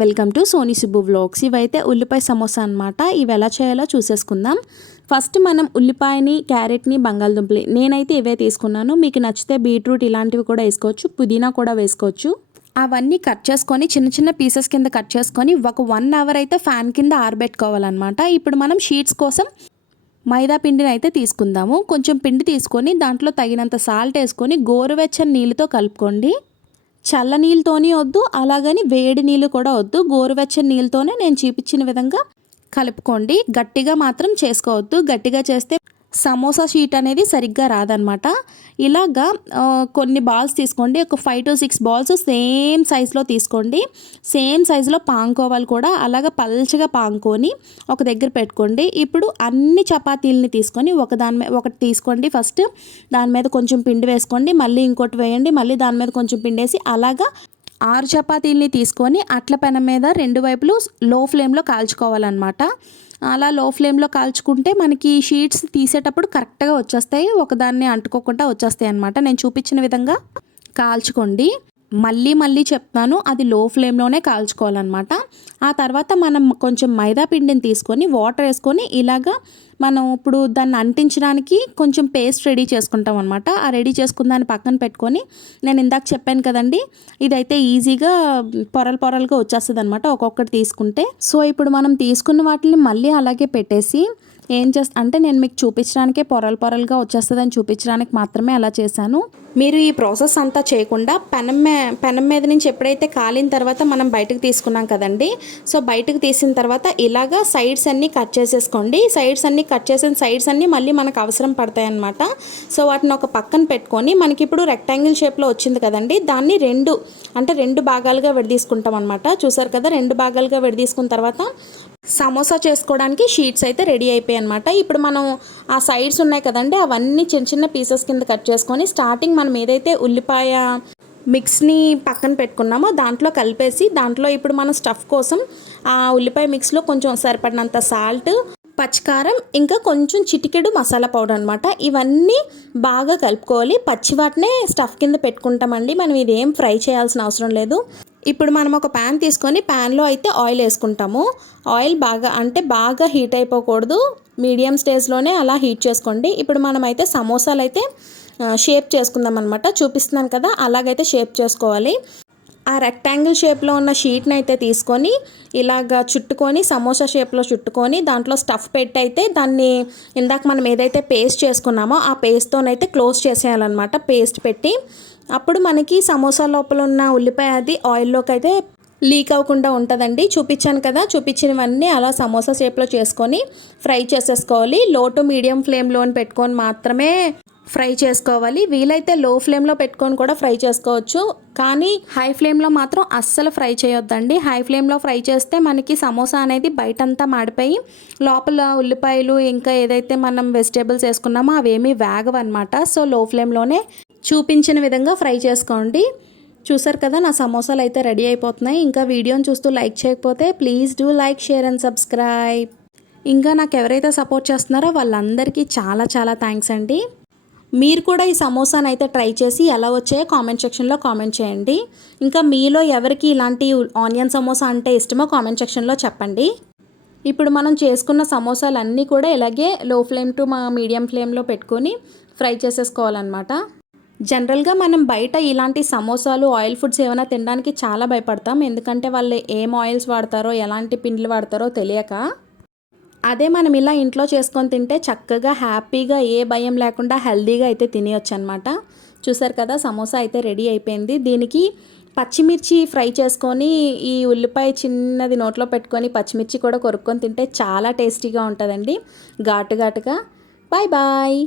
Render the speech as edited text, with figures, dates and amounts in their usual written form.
Welcome to Sony Subbu vlogs. ఇవైతే ఉల్లిపాయ సమోసా అనమాట. ఇవి ఎలా చేయాలో చూసేసుకుందాం. ఫస్ట్ మనం ఉల్లిపాయని, క్యారెట్ని, బంగాళదుంపలు నేనైతే ఇవే తీసుకున్నాను. మీకు నచ్చితే బీట్రూట్ ఇలాంటివి కూడా వేసుకోవచ్చు, పుదీనా కూడా వేసుకోవచ్చు. అవన్నీ కట్ చేసుకొని చిన్న చిన్న పీసెస్ కింద కట్ చేసుకొని ఒక 1 అవర్ అయితే ఫ్యాన్ కింద ఆరబెట్టుకోవాలన్నమాట. ఇప్పుడు మనం షీట్స్ కోసం మైదా పిండిని అయితే తీసుకుందాము. కొంచెం పిండి తీసుకొని దాంట్లో తగినంత సాల్ట్ వేసుకొని గోరువెచ్చని నీళ్ళతో కలుపుకోండి. చల్ల నీళ్ళతోనే వద్దు, అలాగని వేడి నీళ్ళు కూడా వద్దు. గోరువెచ్చని నీళ్ళతోనే నేను చూపించిన విధంగా కలుపుకోండి. గట్టిగా మాత్రం చేసుకోవద్దు. గట్టిగా చేస్తే సమోసా షీట్ అనేది సరిగ్గా రాదనమాట. ఇలాగా కొన్ని బాల్స్ తీసుకోండి. ఒక 5 to 6 బాల్స్ సేమ్ సైజులో తీసుకోండి. సేమ్ సైజులో పాంకోవాలి కూడా. అలాగ పల్చగా పాంకొని ఒక దగ్గర పెట్టుకోండి. ఇప్పుడు అన్ని చపాతీలని తీసుకొని ఒకటి తీసుకోండి. ఫస్ట్ దాని మీద కొంచెం పిండి వేసుకోండి, మళ్ళీ ఇంకోటి వేయండి, మళ్ళీ దాని మీద కొంచెం పిండి వేసి అలాగా 6 చపాతీలని తీసుకొని అట్ల పెనం మీద 2 వైపులు లో ఫ్లేమ్లో కాల్చుకోవాలన్నమాట. అలా లో ఫ్లేమ్లో కాల్చుకుంటే మనకి షీట్స్ తీసేటప్పుడు కరెక్ట్గా వచ్చేస్తాయి, ఒకదాన్ని అంటుకోకుండా వచ్చేస్తాయి అన్నమాట. నేను చూపించిన విధంగా కాల్చుకోండి. మళ్ళీ చెప్తాను, అది లో ఫ్లేమ్లోనే కాల్చుకోవాలన్నమాట. ఆ తర్వాత మనం కొంచెం మైదా పిండిని తీసుకొని వాటర్ వేసుకొని ఇలాగా మనం ఇప్పుడు దాన్ని అంటించడానికి కొంచెం పేస్ట్ రెడీ చేసుకుంటాం అనమాట. ఆ రెడీ చేసుకున్న దాన్ని పక్కన పెట్టుకొని నేను ఇందాక చెప్పాను కదండి, ఇదైతే ఈజీగా పొరలుగా వచ్చేస్తుంది అనమాట ఒక్కొక్కటి తీసుకుంటే. సో ఇప్పుడు మనం తీసుకున్న వాటిని మళ్ళీ అలాగే పెట్టేసి అంటే నేను మీకు చూపించడానికే పొరలుగా వచ్చేస్తుందని చూపించడానికి మాత్రమే అలా చేశాను. మీరు ఈ ప్రాసెస్ అంతా చేయకుండా పెనం మీద నుంచి ఎప్పుడైతే కాలిన తర్వాత మనం బయటకు తీసుకున్నాం కదండి, సో బయటకు తీసిన తర్వాత ఇలాగా సైడ్స్ అన్నీ కట్ చేసేసుకోండి. సైడ్స్ అన్నీ మళ్ళీ మనకు అవసరం పడతాయి అన్నమాట. సో వాటిని ఒక పక్కన పెట్టుకొని మనకి ఇప్పుడు రెక్టాంగిల్ షేప్లో వచ్చింది కదండి, దాన్ని రెండు భాగాలుగా విడదీసుకుంటాం అనమాట. చూసారు కదా, 2 భాగాలుగా విడదీసుకున్న తర్వాత సమోసా చేసుకోవడానికి షీట్స్ అయితే రెడీ అయిపోయాయి అనమాట. ఇప్పుడు మనం ఆ సైడ్స్ ఉన్నాయి కదండి, అవన్నీ చిన్న చిన్న పీసెస్ కింద కట్ చేసుకొని స్టార్టింగ్ మనం ఏదైతే ఉల్లిపాయ మిక్స్ని పక్కన పెట్టుకున్నామో దాంట్లో కలిపేసి దాంట్లో ఇప్పుడు మనం స్టఫ్ కోసం ఆ ఉల్లిపాయ మిక్స్లో కొంచెం సరిపడినంత సాల్ట్, పచ్చికారం, ఇంకా కొంచెం చిటికెడు మసాలా పౌడర్ అనమాట. ఇవన్నీ బాగా కలుపుకోవాలి. పచ్చి వాటినే స్టఫ్ కింద పెట్టుకుంటామండి, మనం ఇదేం ఫ్రై చేయాల్సిన అవసరం లేదు. ఇప్పుడు మనం ఒక ప్యాన్ తీసుకొని ప్యాన్లో అయితే ఆయిల్ వేసుకుంటాము. ఆయిల్ బాగా హీట్ అయిపోకూడదు, మీడియం స్టేజ్లోనే అలా హీట్ చేసుకోండి. ఇప్పుడు మనమైతే సమోసాలు అయితే షేప్ చేసుకుందాం అనమాట. చూపిస్తున్నాను కదా, అలాగైతే షేప్ చేసుకోవాలి. ఆ రెక్టాంగిల్ షేప్లో ఉన్న షీట్ని అయితే తీసుకొని ఇలాగా చుట్టుకొని సమోసా షేప్లో చుట్టుకొని దాంట్లో స్టఫ్ పెట్టి అయితే దాన్ని ఇందాక మనం ఏదైతే పేస్ట్ చేసుకున్నామో ఆ పేస్ట్తోనైతే క్లోజ్ చేసేయాలన్నమాట. పేస్ట్ పెట్టి అప్పుడు మనకి సమోసా లోపల ఉన్న ఉల్లిపాయ అది ఆయిల్లోకి అయితే లీక్ అవ్వకుండా ఉంటుందండి. చూపించాను కదా, చూపించినవన్నీ అలా సమోసా షేప్లో చేసుకొని ఫ్రై చేసేసుకోవాలి. లో టు మీడియం ఫ్లేమ్లో పెట్టుకొని మాత్రమే ఫ్రై చేసుకోవాలి. వీలైతే లో ఫ్లేమ్లో పెట్టుకొని కూడా ఫ్రై చేసుకోవచ్చు, కానీ హై ఫ్లేమ్లో మాత్రం అస్సలు ఫ్రై చేయొద్దండి. హై ఫ్లేమ్లో ఫ్రై చేస్తే మనకి సమోసా అనేది బయటంతా మాడిపోయి లోపల ఉల్లిపాయలు ఇంకా ఏదైతే మనం వెజిటేబుల్స్ వేసుకున్నామో అవేమీ వేగవన్నమాట. సో లో ఫ్లేమ్లోనే చూపించిన విధంగా ఫ్రై చేసుకోండి. చూసారు కదా, నా సమోసాలు అయితే రెడీ అయిపోతున్నాయి. ఇంకా వీడియోని చూస్తూ లైక్ చేయకపోతే please do like, share and subscribe. ఇంకా నాకు ఎవరైతే సపోర్ట్ చేస్తున్నారో వాళ్ళందరికీ చాలా చాలా థ్యాంక్స్ అండి. మీరు కూడా ఈ సమోసాను అయితే ట్రై చేసి ఎలా వచ్చాయో కామెంట్ సెక్షన్లో కామెంట్ చేయండి. ఇంకా మీలో ఎవరికి ఇలాంటి ఆనియన్ సమోసా అంటే ఇష్టమో కామెంట్ సెక్షన్లో చెప్పండి. ఇప్పుడు మనం చేసుకున్న సమోసాలన్నీ కూడా ఇలాగే లో ఫ్లేమ్ టు మీడియం ఫ్లేమ్లో పెట్టుకొని ఫ్రై చేసేసుకోవాలన్నమాట. జనరల్గా మనం బయట ఇలాంటి సమోసాలు, ఆయిల్ ఫుడ్స్ ఏమైనా తినడానికి చాలా భయపడతాం, ఎందుకంటే వాళ్ళు ఏం ఆయిల్స్ వాడతారో ఎలాంటి పిండిలు వాడతారో తెలియక. అదే మనం ఇలా ఇంట్లో చేసుకొని తింటే చక్కగా హ్యాపీగా ఏ భయం లేకుండా హెల్తీగా అయితే తినేయొచ్చు అనమాట. చూసారు కదా, సమోసా అయితే రెడీ అయిపోయింది. దీనికి పచ్చిమిర్చి ఫ్రై చేసుకొని ఈ ఉల్లిపాయ చిన్నది నోట్లో పెట్టుకొని పచ్చిమిర్చి కూడా కొరుక్కొని తింటే చాలా టేస్టీగా ఉంటుందండి, ఘాటుగా. Bye bye.